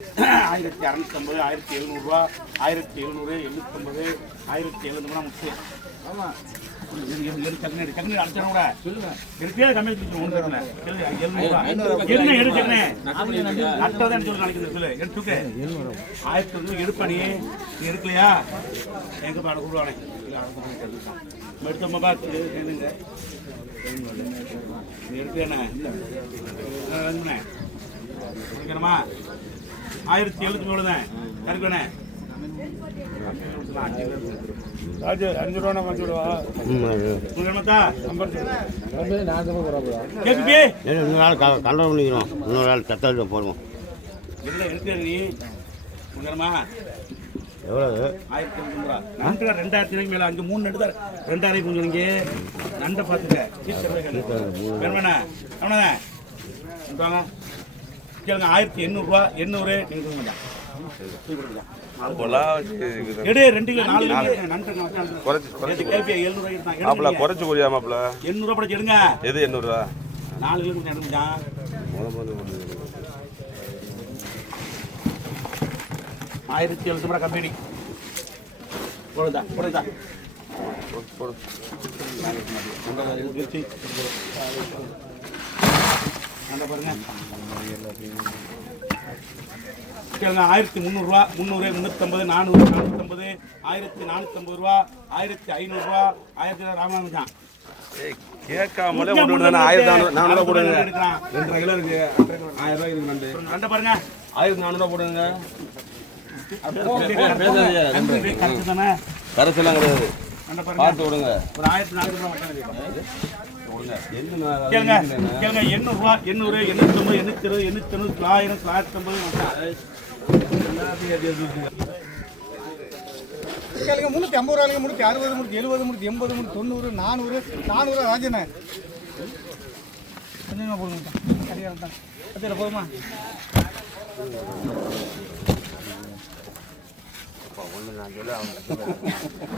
1650, 1700 ரூபா, 1700, 850, 1700 முக்கிய. ஆமாம். கண்ணு அடிச்சா கூட சொல்லுங்க. இருக்கே கம்மி ஒன்று என்ன எடுக்கணே அட்டதான் சொல்லி நாளைக்கு சொல்லு எடுத்துக்க 1000 எடுப்பணி எடுக்கலையா எங்க பாட கூடுவானே எடுத்தம்மா பார்த்து எடுக்கணே எடுக்கணுமா 1700 தான் கருக்கணே 5 ரூபா 5 ரூபா இன்னொரு நாள் கண்ட்ரோல் பண்ணிக்கிறோம். இன்னொரு நாள் தத்தாள் போடுவோம். எவ்வளவு 2000 மேல அங்க 3 நண்டு தான் 2000 கொஞ்சம் இங்கே நண்டை பார்த்துக்க வேணுமா கேளுங்க 1800 ரூபா 800 நீங்க எடு 2 கிலோ 4 கிலோ நண்டு குறைச்சு குடியா மாப்ள 800 ரூபா படி எடுங்க எது 800 ரூபா 4 கிலோ எடுங்க 1700 ரூபா கம்பெனி போடுதா போடுதா போடு பாருங்க கேளுங்க 1300 ரூபா 300 350 400 450 1450 ரூபா 1500 ரூபா 1000 ராமநாதன் தான் கேட்காமலே 1400 போடுங்க 2 கிலோ இருக்கு 1000 ரூபாய் இருக்கு நண்டு நண்டை பாருங்க 1400 ரூபா போடுங்க கரைச்சலாம் கிடையாது பார்த்து விடுங்க ஒரு 1400 ரூபா கேளுங்க கேளுங்க 800 ரூபா 800 850 820 890 1000 கேளுங்க 350 ரூபாய்ங்க 360 370 380 390 400 ராஜண்ணே கொஞ்சமா போடுங்க சரியா தான் பத்திர போதுமா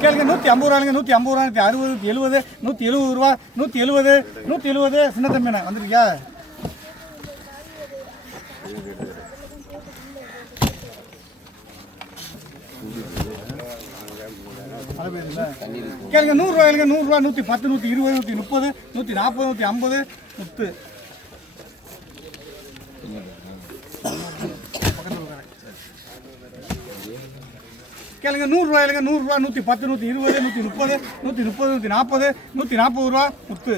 கேளுங்க 150 ரூபாய்ங்க 150 ரூபாய் 60 70 170 ரூபா 170 சின்ன தம்பிண்ணே வந்துருக்கியா கேளுங்க 100 ரூபாய்ங்க 100 ரூபா 110 120 130 140 150 முத்து கேளுங்க 100 ரூபாய்ங்க 100 ரூபா 110 120 130 130 140 140 ரூபா முத்து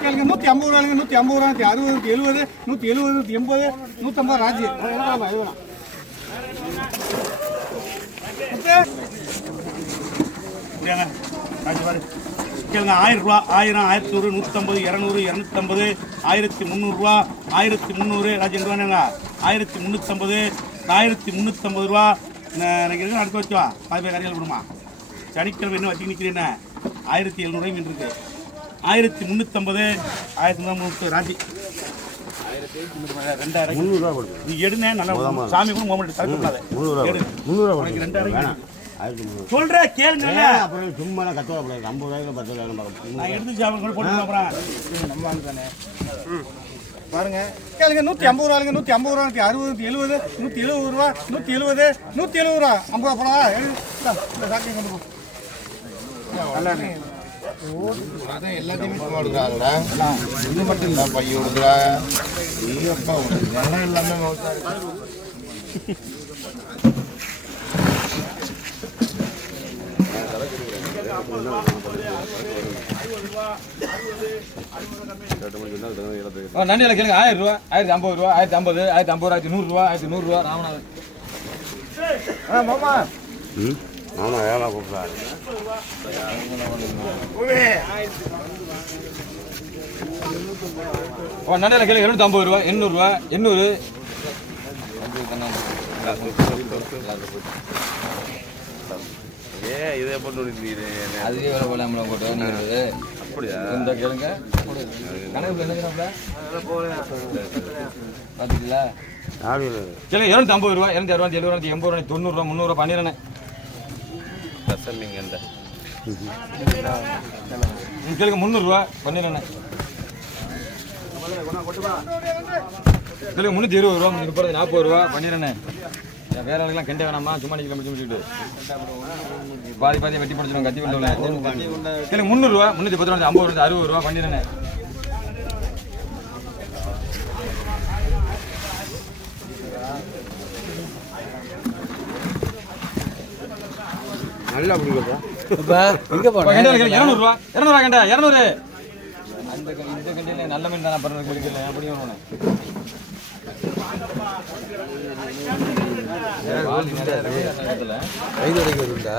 கேளுங்க 150 ரூபாய்ங்க 150 ரூபா 60 70 170 180 150 ராஜி கேளுங்க 1000 ரூபா 1000 1100 150 200 250 1300 ரூபா 1300 ராஜேந்திரா 1350 1350 ரூபா எனக்கு அடுத்து வச்சுவா 10 பேர் கரையில் விடுமா சனிக்கிழமை என்ன வச்சு நிற்கிறேன் 1700 ரூபாய் மீன் இருக்கு 1350 1330 ராஜி 300 நீ எடுனே நல்லா சாமி கூட மோமெண்ட் தரக்கூடாது 2000 சொல்ற கேளுங்க அப்புறம் சும்மா கத்துவா 50 ரூபாய்க்கு 10 ரூபாய்க்கு நான் எடுத்து சாமி போட்டு அப்புறம் நம்ம தானே பாருங்க கேளுங்க 150 ரூபாய்ங்க 150 ரூபா 60 70 170 ரூபா 170 170 ரூபா 50 ரூபா இந்த சாக்கி கொண்டு போ அதான் எல்லாத்தையுமே சும்மா எடுக்கிறாங்கடா இது மட்டும் இல்லை பைய விடுறா அப்பா விடுறா எல்லாமே நண்டியில் கேளுங்க 1000 ரூபா 1050 ரூபா 1050 1050 100 ரூபா 100 ரூபா ராமநாதன் மாமா ஆமாம் ஏமா கூப்பிட்றாரு நண்டியில் கேளுங்க 250 ரூபா 800 ரூபா 800 இதே போட்டு அதுக்கே வேலை போல போட்டு அப்படியா இந்த கேளுங்க கணக்கு என்ன பார்த்தீங்களா கேளுங்க 250 ரூபா 260 ரூபா 70 ரூபா 80 ரூபா 90 ரூபா பண்ணிடுறேன் தசமிங்க இந்த கேளுங்க 300 ரூபா பண்ணிடுறேன் கேளுங்க 320 ரூபா 40 ரூபா பண்ணிடுறேன் வேற ஆளுக்கெல்லாம் கெண்டே வேணாமா சும்மா நிற்கல முடிச்சுட்டு பாதி பாதி வெட்டி படிச்சிடும் கத்தி கொண்டு கேளுங்க 300 ரூபா 310 ரூபா 50 ரூபா 60 ரூபா பண்ணிடுறேன் நல்லா பிடிக்கிறதா எங்க போறோம் 200 ரூபா 200 ரூபா கண்டா 200 அந்த இந்த கண்டில நல்ல மீன் தான பரவாயில்லை குடிக்கல அப்படி வரணும் ஐது வரைக்கும் வருதா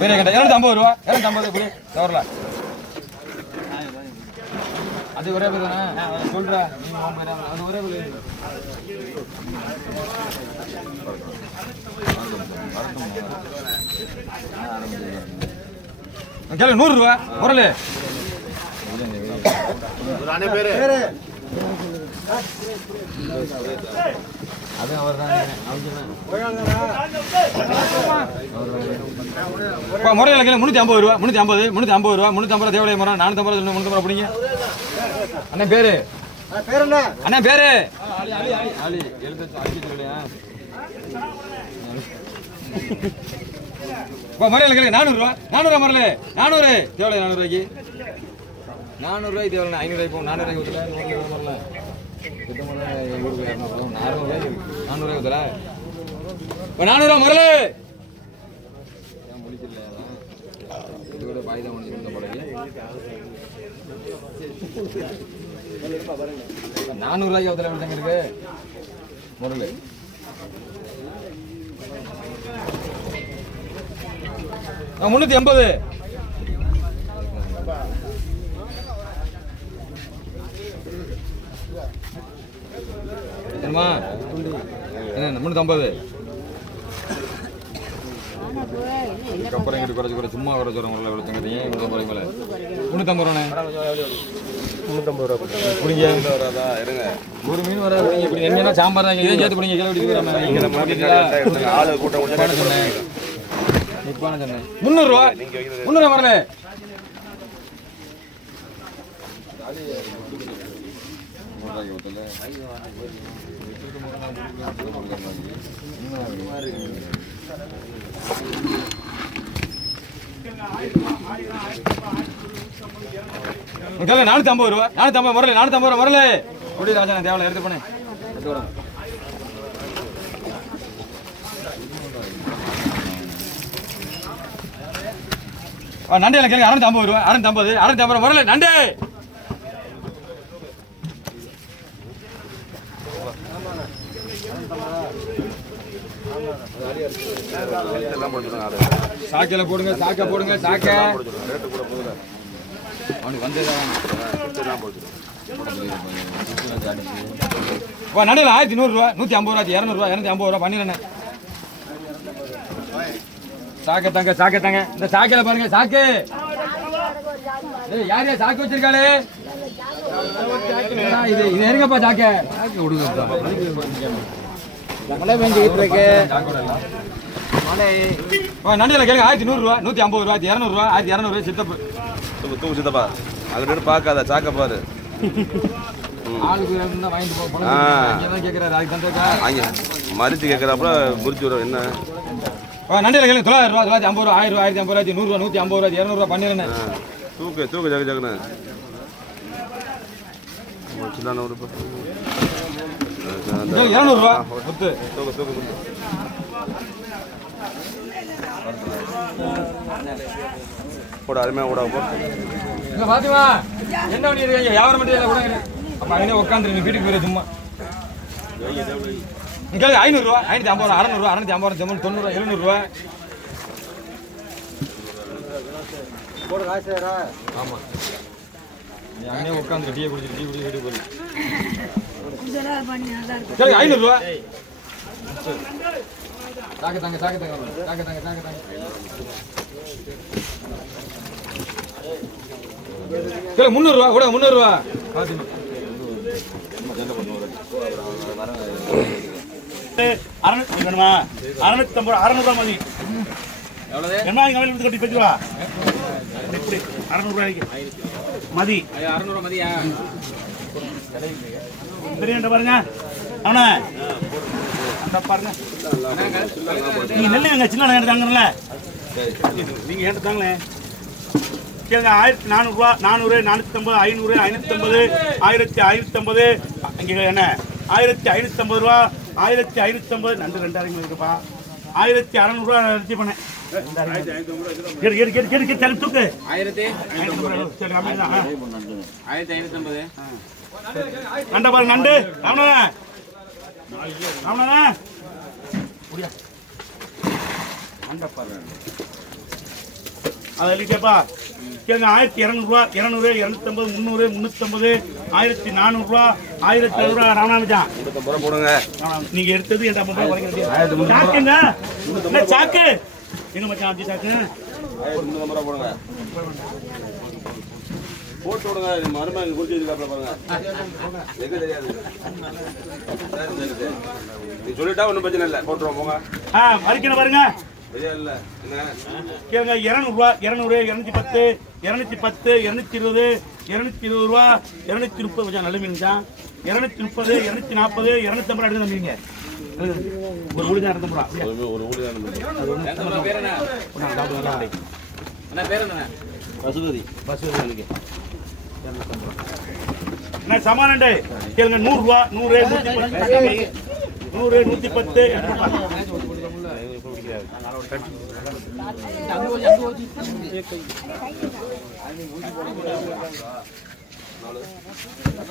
வேற கண்டா 250 ரூபா 250 குடி தவறல அது ஒரே பேர் தானே சொல்றா நீங்க அது ஒரே பேர் கேளு 100 ரூபா முரளி அது அவர் தான் முறையில் கேளு 350 ரூபா 350 ரூபா 350 தேவையான முறை 450 350 பிடிங்க அண்ணன் பேரு அண்ணன் பேரு ஆளி முறையில் கேளு 400 ரூபா 400 முறையில் 400 தேவையில்லை 400 ரூபாய்க்கு 400 ரூபாய்க்கு தேவையில்லை 500 ரூபாய்க்கு 400 ரூபாய்க்கு ஊற்றல 400 ரூபாய் ஊற்றல 400 ரூபா முறையில் இதோட பாய்தான் முடிஞ்சிருந்த முறைக்கு 400 ரூபாய்க்கு ஊற்றல விடுங்க இருக்கு முறையில் நான் 380 என்னமா என்ன 350 அப்புறம் இங்கிட்டு குறைச்சி சும்மா வர சொல்றவங்கள விழுத்துங்கிறீங்க 350 மேல 350 ரூபாண்ணே 350 ரூபா பிடிங்க இருங்க ஒரு மீன் வர பிடிங்க இப்படி என்ன சாம்பார் தான் இதை சேர்த்து பிடிங்க கிலோ ஆளு கூட்டம் சொன்னேன் 300 ரூபா 300 ரூபா வரல நானூத்தி 50 ரூபா 450 வரல 450 ரூபா வரல குடி ராஜா தேவலை எடுத்து போனேன் நண்டு எனக்கு 650 ரூபா 650 ரூபா வரல நண்டு சாக்கையில போடுங்க சாக்க போடுங்க சாக்க அவனுக்கு வந்ததுதான் நடுவில் 1100 ரூபா 150 ரூபா 200 ரூபா 250 ரூபா பண்ணிடுறேன் சாக்க தாங்க இந்த சாக்கையில பாருங்க சாக்கு யார் யார் சாக்கு வச்சிருக்காளே இது இது எருங்கப்பா சாக்க விடுங்கப்பா மழை பெஞ்சுக்கிட்டு இருக்கு நண்டியில் கேளுங்க 1100 ரூபா 150 ரூபா 200 ரூபா 1200 ரூபாய் சித்தப்பு தூக்கு சித்தப்பா அங்கிட்டு பார்க்காத சாக்க பாரு ஆளுக்கு வாங்கிட்டு போகிறேன் கேட்குறாரு அதுக்கு தந்துருக்கா அங்கே மறித்து கேட்குறாப்புல முறிச்சு வரும் என்ன நண்டியில் கேளுங்க 900 ரூபா 950 ரூபா 1000 ரூபா 1050 ரூபா 100 ரூபா 150 ரூபா 200 ரூபா பண்ணிடுறேன் தூக்கு ஜக ஜகன்னு சின்ன ஒரு 200 ரூபா முத்து தூக்கு போட அருமையாக கூட போ இல்லை பாத்திமா என்ன பண்ணிருக்கீங்க வியாபாரம் பண்ணிட்டு கூட அப்போ அங்கே உட்காந்துருங்க வீட்டுக்கு போயிரு சும்மா இங்கே 500 ரூபா 550 ரூபா 600 ரூபா 650 ரூபா 90 ரூபா 700 ரூபா போட காசேரா ஆமாம் அங்கே உட்காந்து டீ குடிச்சிட்டு வீட்டுக்கு போயிரு 500 ரூபா தாங்க கேளுங்க 300 ரூபா கூட 300 ரூபா வேணுமா 650 600 மதி என்ன இங்க வேலை கட்டி போச்சுவா இப்படி 600 ரூபாய்க்கு மதி 600 மதியா பெரிய பாருங்க அவன அந்த பாருங்க நீங்க நெல்லு எங்க சின்ன எடுத்தாங்கல்ல நீங்க ஏன்ட்டாங்களே கேளுங்க 1400 ரூபா 400 450 500 550 1550 இங்க என்ன 1550 ரூபா 1550 நண்டு 2000 இருக்குப்பா 1600 ரூபா ரெடி பண்ணேன் கேடு தூக்கு 1550 நண்ட பாருங்க நண்டு அவனா முடியா நண்ட பாருங்க அது எழுதிட்டேப்பா கேளுங்க 1200 ரூபா 200 250 300 350 1400 ரூபா 1500 ரூபா ராமநாமச்சான் போடுங்க. நீங்க எடுத்தது என் 50 ரூபா சாக்குங்க என்ன சாக்கு எங்க மச்சான் 5 சாக்கு 350 போடுங்க. போட்டு விடுங்க. மருமகன் குறிச்சி வச்சுக்காப்ல பாருங்க. எங்க தெரியாது. நீ சொல்லிட்டா ஒன்றும் பிரச்சனை இல்லை. போட்டுருவோம் போங்க. மறிக்கணும் பாருங்க. இல்ல என்ன கேளுங்க 200 ரூபா 200 210 210 220 220 ரூபா 230 கொஞ்சம் நல்ல மீன் தான் 230 240 250 எடுத்து தம்பீங்க ஒரு ஊழி தான் 250 ரூபா ஒரு ஊழி தான் பேர் என்ன பேர் என்ன பசுபதி எனக்கு என்ன சமானண்டே கேளுங்க 100 ரூபா 100 110 110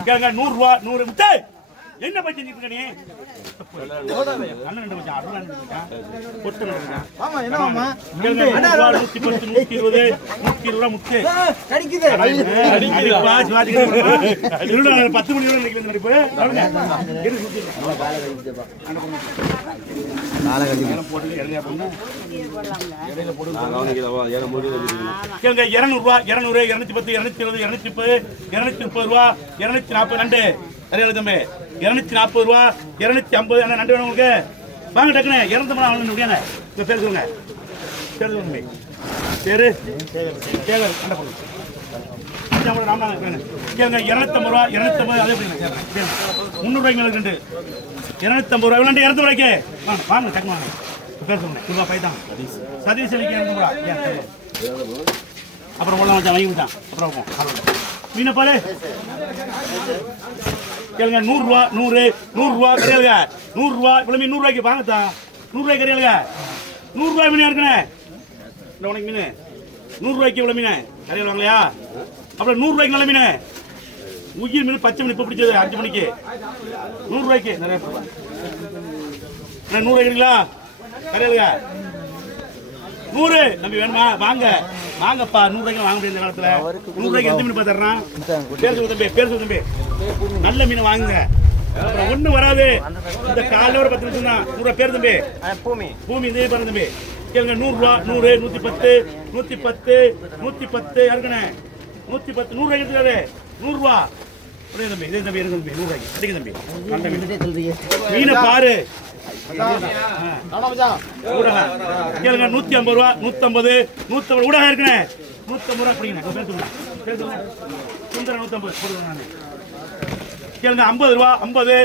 கேளுங்க 100 ரூபா 100 முட்டை என்ன பத்தி நிக்க நீ அண்ணன் ரெண்டு மச்சான் அருண் ரெண்டு மச்சான் பொட்டு ரெண்டு ஆமா என்ன மாமா கேளுங்க 110 120 120 ரூபா முட்டை கடிக்குது அடிக்குது பாஸ் வாதிக்கு இருடா 10 மணி வரை நிக்கல நடிப்பு இரு சுத்தி நாளை கட்டி போட்டு இறங்க போங்க இடையில போடு நான் கவனிக்கலவா ஏற முடியல கேளுங்க 200 ரூபா 200 210 220 230 ரூபா 240 நண்டு சரியா தம்பி 240 ரூபா 250 அண்ணா நண்டு வேணும் உங்களுக்கு வாங்க டக்குனே 250 வாங்க முடியாங்க உங்க பேர் சொல்லுங்க பேர் சொல்லுங்க பேரு கேளு நண்ட போடுங்க கேளுங்க 250 ரூபா 250 அதே போடுங்க கேளுங்க 300 ரூபாய்க்கு மேல ரெண்டு 250 ரூபா நண்டு 200 ரூபாய்க்கு வாங்க வாங்க டக்கு வாங்க பேர் சொல்லுங்க ரூபா பைதான் சதீஷ் அலிக்கு 200 ரூபா அப்புறம் உள்ள வச்சா வாங்கி விட்டான் அப்புறம் மீனை பாரு கேளுங்க 100 ரூபா 100 ரூபா கிடையாதுங்க 100 ரூபா இவ்வளவு மீன் 100 ரூபாய்க்கு வாங்கத்தா 100 ரூபாய்க்கு கிடையாதுங்க 100 ரூபாய் மீனா இருக்குண்ணே இந்த உனக்கு மீன் 100 ரூபாய்க்கு இவ்வளவு மீன் கரையில் வாங்கலையா அப்புறம் 100 ரூபாய்க்கு நல்ல மீன் உயிர் மீன் பச்சை மீன் இப்போ பிடிச்சது 5 மணிக்கு 100 ரூபாய்க்கு நிறைய 100 ரூபாய்க்குங்களா கரையாளுங்க 100 தம்பி வேணுமா வாங்க வாங்கப்பா 100 ரூபாய்க்கு வாங்க முடியாது இந்த காலத்துல 100 ரூபாய்க்கு எந்த மீன் பார்த்துறேன் பேர் சொல்லு தம்பி நல்ல மீன் வாங்குங்க அப்புறம் ஒண்ணு வராது இந்த காலையில ஒரு 10 நிமிஷம் தான் 100 ரூபாய் பேர் தம்பி பூமி இதே பாருங்க தம்பி கேளுங்க 100 ரூபா 100 110 110 யாருக்குண்ணே 110 100 ரூபாய்க்கு எடுத்துக்காரு 100 ரூபா புரியுது தம்பி இதே தம்பி இருக்கு தம்பி 100 ரூபாய்க்கு அடிக்க தம்பி நல்ல மீன் மீனை பாரு கேளுங்க 150 ரூபா 150 ஊடகம் இருக்குண்ணே 150 ரூபா பிடிக்கணும் பேர் சொல்லுங்க சுந்தர 150 போடுங்க கேளுங்க 50 ரூபா 50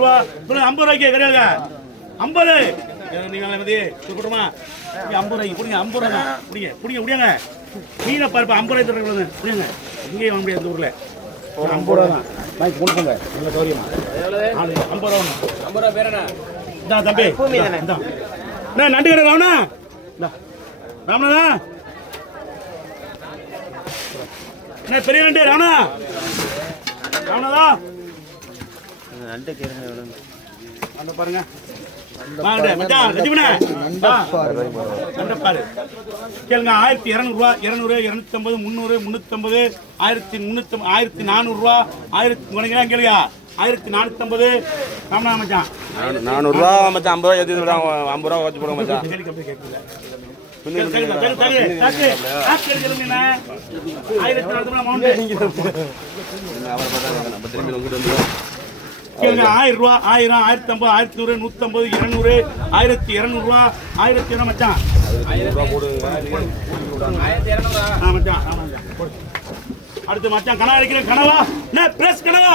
ரூபா 50 ரூபாய்க்கு கிடையாதுங்க 50 நீங்க மதி கூப்பிடுமா 50 ரூபாய்க்கு புடிங்க 50 ரூபா புடிங்க புடிங்க மீனை பார்ப்பா 50 ரூபாய் தரக்கூடாது புடிங்க இங்கேயும் வாங்க முடியாது இந்த ஊர்ல 50 ரூபா தான் வாங்கி கொண்டு போங்க நல்ல சௌரியமா 50 ரூபா பேர் என்ன இதான் தம்பி இதான் நண்டு கடை ராவணா ராமனா என்ன பெரிய நண்டு ராவணா ராவணாதா நண்டு பாருங்க கேளுங்க 1200 ரூபா 200 250 300 350 1400 ரூபா 1000 கேளுங்க 1450 ராமனா மச்சான் 400 ரூபா மச்சான் 50 ரூபா ஏத்தி 50 ரூபா வச்சு போடுங்க மச்சான் கேளுங்க 1000 ரூபா 1000 1050 1100 150 200 1200 ரூபா 1200 மச்சான் 1200 மச்சான் அடுத்து மச்சான் கனவா இருக்கிற கனவா என்ன பிரஸ் கனவா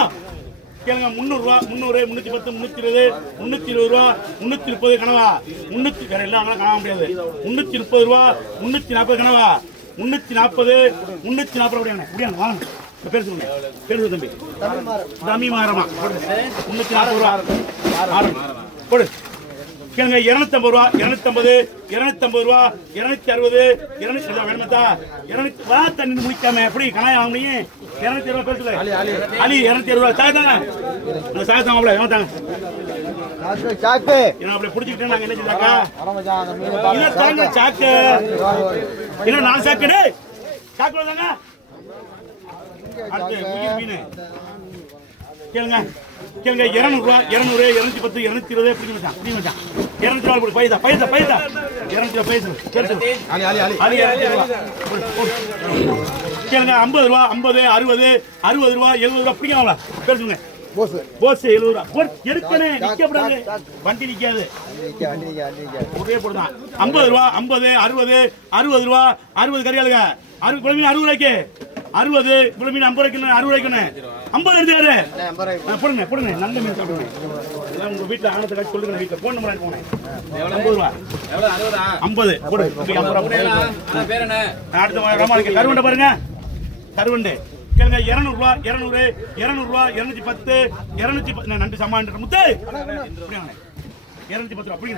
கேளுங்க 300 ரூபா 300 310 320 320 ரூபா 330 கனவா 300 வேற எல்லாம் கனவா முடியாது 330 ரூபா 340 கனவா 340 முடியாது வாங்க பேர் சொல்லுங்க பேர் சொல்லு தம்பி தம்பி மாறமா 340 ரூபா கொடு கேளுங்க 250 ரூபா 250 ரூபா 260 200 வேணுமத்தா 200 வா தண்ணி முடிக்காம எப்படி கனாய் வாங்க முடியும் 200 ரூபா பேர் சொல்லு அலி 200 ரூபா சாய்தாங்க அந்த சாய்தாங்க அவளை ஏமாத்தாங்க சாக்கு என்ன அப்படி புடிச்சிட்டு நாங்க என்ன செஞ்சாக்கா இத தாங்க சாக்கு என்ன நான் சாக்கு டேய் சாக்கு தாங்க அடுத்து மீன் கேளுங்க 200 ரூபா 200 210 220 எப்படி மச்சான் 200 ரூபா போடு பைசா 200 ரூபா பைசா அலி 200 ரூபா கேளுங்க 50 ரூபா 50 60 ரூபா 70 ரூபா பிடிக்கவங்களா பேசுங்க போஸ் 70 ரூபா போட் எடுக்கனே நிக்கப்படாது வண்டி நிக்காது ஒரே போடுதான் 50 ரூபா 50 60 ரூபா 60 கரியாளுங்க 60 குழம்பு 60 ரூபாய்க்கு 60 குழம்பு 50 ரூபாய்க்கு 60 ரூபாய்க்கு 50 எடுத்தாரு போடுங்க நல்ல மீன் சாப்பிடுங்க எல்லாம் உங்க வீட்டுல ஆனத்தை காட்டி சொல்லுங்க வீட்டுல போன் நம்பர் போனேன் 50 ரூபா 50 போடு 50 ரூபா பேர் என்ன அடுத்த ராமானுக்கு கருவண்டை பாருங்க கருவண்டை கேளுங்க 200 ரூபா 210 210 நண்டு சமான் முத்து 210 ரூபா புடிங்க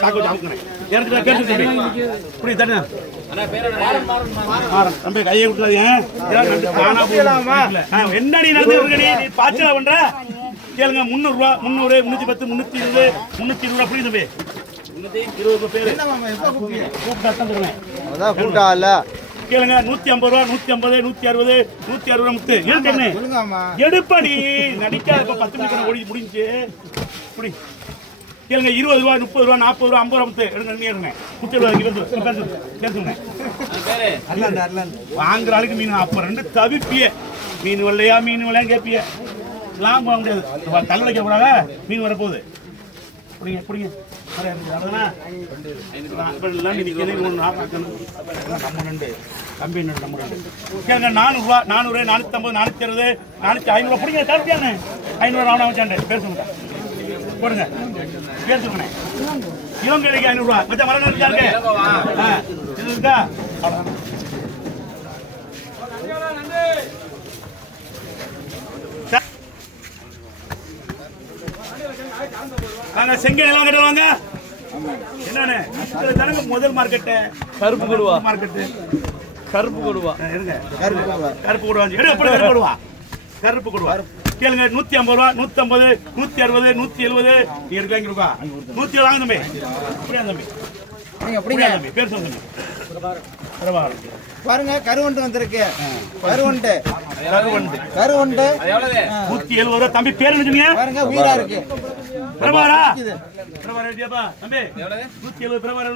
சாக்கு சாக்குறேன் 200 ரூபா கேட்டு புடி தண்ணி அண்ணா பேர் மாறன் தம்பி கையை விட்டுறாதீங்க காணா போலாமா என்னடி நடந்துருக்கு நீ பாச்சல பண்ற கேளுங்க 300 ரூபா 300 310 320 ரூபா புடி தம்பி 320 பேர் என்ன மாமா எப்ப கூப்பிட்டா தான் தருவேன் அதான் கூட்டா இல்ல கேளுங்க 150 ரூபா 150 160 முத்து எடுக்கண்ணே எடுப்படி நடிக்காத 10 மணிக்கு ஓடி முடிஞ்சு புடி கேளுங்க 20 ரூபா 30 ரூபா 40 ரூபா 50 ரூபா முத்து எடுங்க நீ எடுங்க முத்து பேசுங்க வாங்குற ஆளுக்கு மீன் அப்ப ரெண்டு தவிப்பிய மீன் வெள்ளையா கேப்பிய எல்லாம் போக முடியாது தள்ள வைக்க கூடாத மீன் வரப்போகுது புடிங்க கம்பி நம்ம 400 ரூபா 400 450 460 450 பிடிங்க தரப்பியானே 500 ராவணா வச்சாண்டே பேர் சொல்லுங்க போடுங்க பேர் சொல்லுங்க இவங்க கிடைக்க 500 ரூபா மச்சா மரணம் இருக்காங்க இது இருக்கா செங்கல் எல்லாம் கட்டுவாங்க என்னன்னு தனக்கு முதல் மார்க்கெட்டு கருப்பு கொடுவா மார்க்கெட்டு கருப்பு கொடுவா இருங்க கருப்பு கொடுவா கருப்பு கொடுவா கேளுங்க 150 ரூபா 150 160 170 நீ எடுக்க ரூபா 170 வாங்க தம்பி அப்படியா தம்பி பேர் சொல்லுங்க பாருங்க கருவண்டு வந்திருக்கு கருவண்டு 170 ரூபா தம்பி பேர் என்ன சொன்னீங்க பாருங்க உயிரா இருக்கு பிரபாரா எழுதியாப்பா தம்பி 170 பிரபாரா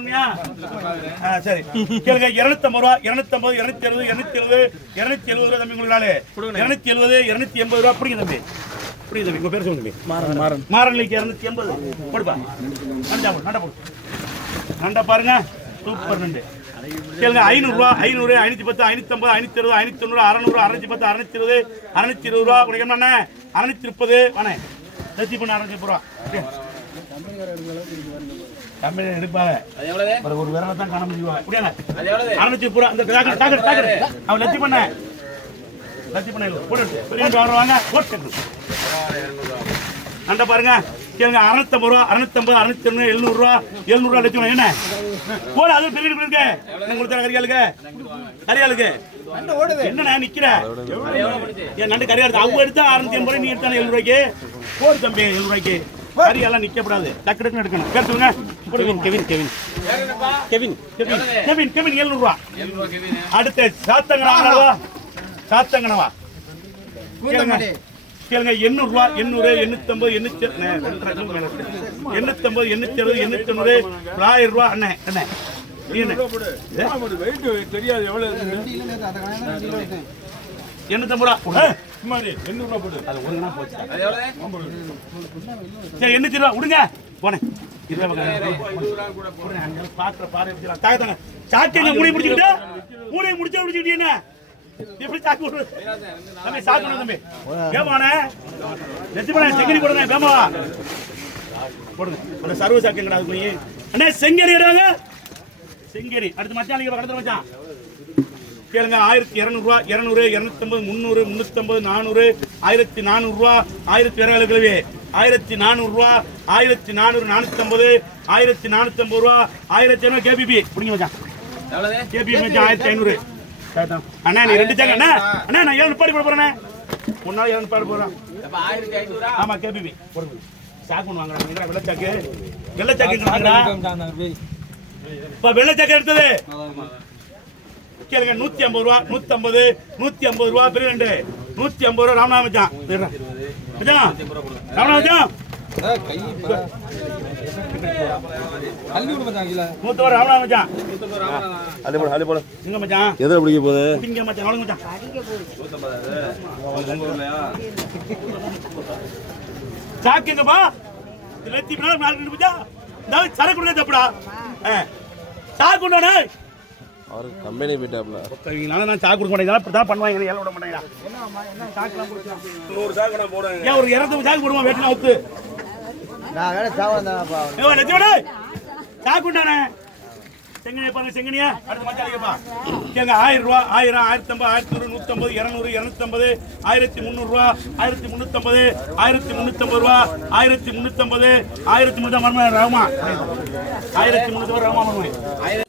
சரி கேளுங்க 250 ரூபா 250 260 270 தம்பி உங்களால 270 280 ரூபா பிடிங்க தம்பி உங்க பேர் சொல்லுங்க மாறன்லைக்கு 280 போடுப்பா நண்டா போடு நண்டா பாருங்க சூப்பர் நண்டு கேளுங்க 500 ரூபா 500 510 550 560 590 610 620 620 ரூபா உனக்கு என்ன 630 வானே லட்சி பண்ண 630 ரூபா தமிழ் எடுப்பாங்க ஒரு விரலை தான் காண முடியுவா அப்படியா 630 ரூபா அந்த டாக்கர் அவன் லட்சி பண்ண போட்டு வாங்க போட்டு நண்டை பாருங்க கேளுங்க 650 ரூபா 650 690 700 ரூபா 700 ரூபா லட்சம் என்ன போல அது பெரிய இருக்கு கொடுத்த கரியாளுக்கு என்ன நிக்கிற என் நண்டு கரியாளு அவங்க எடுத்தா 680 நீ எடுத்தானே 700 ரூபாய்க்கு போடு தம்பி 700 ரூபாய்க்கு கரியெல்லாம் நிக்கப்படாது டக்கு டக்குன்னு எடுக்கணும் பேர் சொல்லுங்க கெவின் 700 ரூபா அடுத்து சாத்தங்கனவா கேளுங்க 800 ரூபா 800 850 850 860 890 1000 ரூபா அண்ணே அண்ணே தெரியாது எவ்வளவு 850 ரூபா சும்மாரி 800 ரூபா போட்டு அது ஒழுங்கா போச்சு சரி 800 ரூபா விடுங்க போனேன் பாக்குற பாரு தாங்க சாக்கிங்க மூணை முடிச்சுக்கிட்டு மூணை முடிச்சுக்கிட்டீங்க எப்படி சாக்கு விடுறது தம்பி சாக்கு தம்பி வேமாண்ணே நெத்திமண்ணே செங்கடி போடுங்க வேமா போடுங்க அந்த சர்வ சாக்கிங்கடா அது போய் அண்ணே செங்கடி இடுறாங்க செங்கடி அடுத்து மச்சான் கடத்த மச்சான் கேளுங்க 1200 ரூபா 200 250 300 350 400 1400 ரூபா 1200 கிழவி 1400 ரூபா 1400 450 1450 ரூபா 1500 கேபிபி புடிங்க மச்சான் கேபிபி மச்சான் 1500 அண்ணா நீ ரெண்டு சாக்கு அண்ணா அண்ணா நான் 7 நிப்பாடி போட போறேன் ஒரு நாள் 7 நிப்பாடி போறேன் அப்ப 1500 ஆமா கேபிபி போடுங்க சாக்கு ஒன்று வாங்குறாங்க வெள்ளை சாக்கு வாங்குறா இப்ப வெள்ளை சாக்கு எடுத்தது கேளுங்க 150 ரூபா 150 ரூபா பெரிய 150 ரூபா ராமநாதன் ராமநாதன் ராமநாதன் இங்க மச்சான் எதிர பிடிக்க போகுது இங்க மச்சான் நடுங்க மச்சான் சாக்குங்கப்பா லத்தி பின்னால நாலு மச்சான் நான் சரக்கு கொடுங்க தப்புடா சாக்கு உண்டானே அவருக்கு கம்பெனி போயிட்டாப்ல இவங்களால நான் சாக்கு கொடுக்க மாட்டேங்கிறா இப்படி தான் பண்ணுவாங்க ஏழை விட மாட்டேங்கிறா சாக்குலாம் கொடுக்கலாம் 100 சாக்கு நான் போடுறேன் ஏன் ஒரு 200 சாக்கு போடுவோம் வேட்டினா ஒத்து நான் வேணா சாவந்தாப்பா ஏவா லட்சுமணே சாக்கு உண்டானே செங்கனியா பாருங்க செங்கனியா அடுத்து மச்சான் கேங்க 1000 ரூபா 1000 1050 1100 150 200 150 1300 ரூபா 1350 1350 ரூபா 1350 1350 மர்ம ராமா 1350 ராமா மர்ம